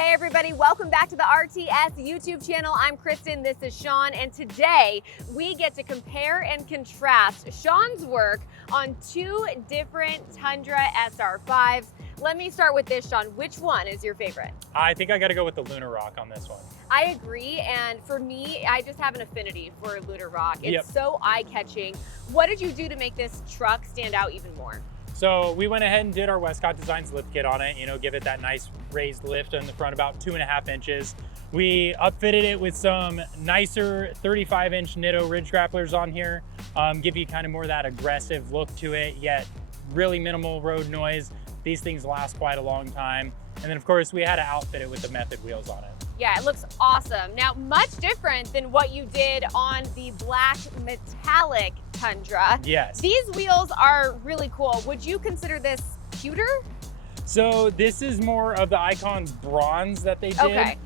Hey everybody, welcome back to the RTS YouTube channel. I'm Kristen, this is Sean, and today we get to compare and contrast Sean's work on two different Tundra SR5s. Let me start with this, Sean. Which one is your favorite? I think I gotta go with the Lunar Rock on this one. I agree, and for me, I just have an affinity for Lunar Rock. It's so eye-catching. What did you do to make this truck stand out even more? So we went ahead and did our Westcott Designs Lift Kit on it, give it that nice raised lift in the front, about 2.5 inches. We upfitted it with some nicer 35-inch Nitto Ridge Grapplers on here, give you kind of more of that aggressive look to it, yet really minimal road noise. These things last quite a long time. And then of course we had to outfit it with the method wheels on it. Yeah, it looks awesome. Now, much different than what you did on the black metallic Tundra. Yes. These wheels are really cool. Would you consider this cuter? So this is more of the Icon's bronze that they did,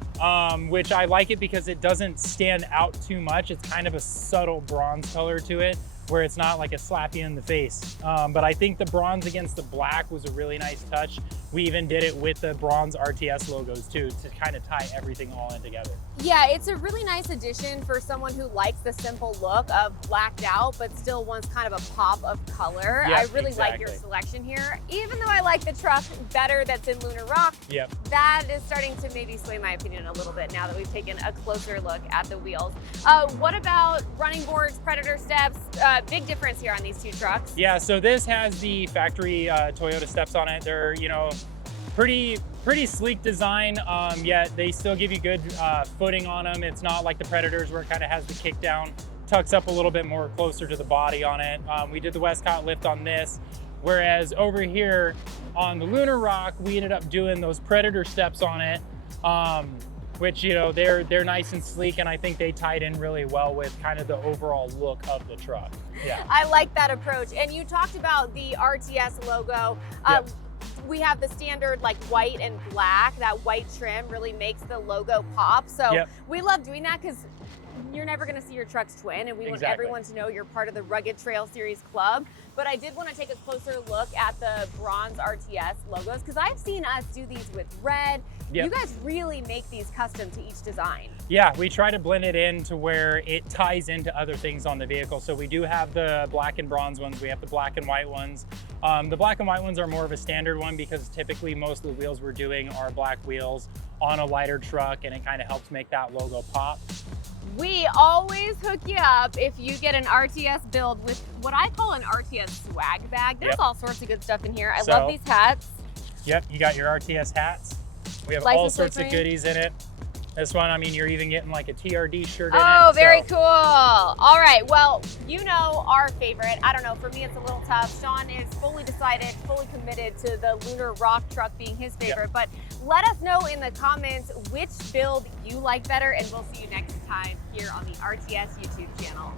which I like it because it doesn't stand out too much. It's kind of a subtle bronze color to it, where it's not like a slap you in the face. But I think the bronze against the black was a really nice touch. We even did it with the bronze RTS logos too, to kind of tie everything all in together. Yeah, it's a really nice addition for someone who likes the simple look of blacked out, but still wants kind of a pop of color. Yep, I really like your selection here. Even though I like the truck better that's in Lunar Rock, that is starting to maybe sway my opinion a little bit now that we've taken a closer look at the wheels. What about running boards, Predator steps? Big difference here on these two trucks. Yeah, so this has the factory Toyota steps on it. They're, pretty sleek design, yet they still give you good footing on them. It's not like the Predators where it kind of has the kick down, tucks up a little bit more closer to the body on it. We did the Westcott lift on this, whereas over here on the Lunar Rock, we ended up doing those Predator steps on it, which, they're nice and sleek, and I think they tied in really well with kind of the overall look of the truck. Yeah. I like that approach. And you talked about the RTS logo. We have the standard like white and black. That white trim really makes the logo pop. So we love doing that because you're never going to see your truck's twin, and we want everyone to know you're part of the Rugged Trail Series Club. But I did want to take a closer look at the bronze RTS logos because I've seen us do these with red. You guys really make these custom to each design. Yeah, we try to blend it in to where it ties into other things on the vehicle. So we do have the black and bronze ones. We have the black and white ones. The black and white ones are more of a standard one because typically most of the wheels we're doing are black wheels on a lighter truck, and it kind of helps make that logo pop. We always hook you up if you get an RTS build with what I call an RTS Swag Bag. There's all sorts of good stuff in here. I love these hats. Yep, you got your RTS hats. We have all sorts of goodies in it. This one, you're even getting like a TRD shirt in it. Oh, very cool. All right, well, our favorite. I don't know, for me it's a little tough. Sean is fully decided, fully committed to the Lunar Rock truck being his favorite, but let us know in the comments which build you like better, and we'll see you next time here on the RTS YouTube channel.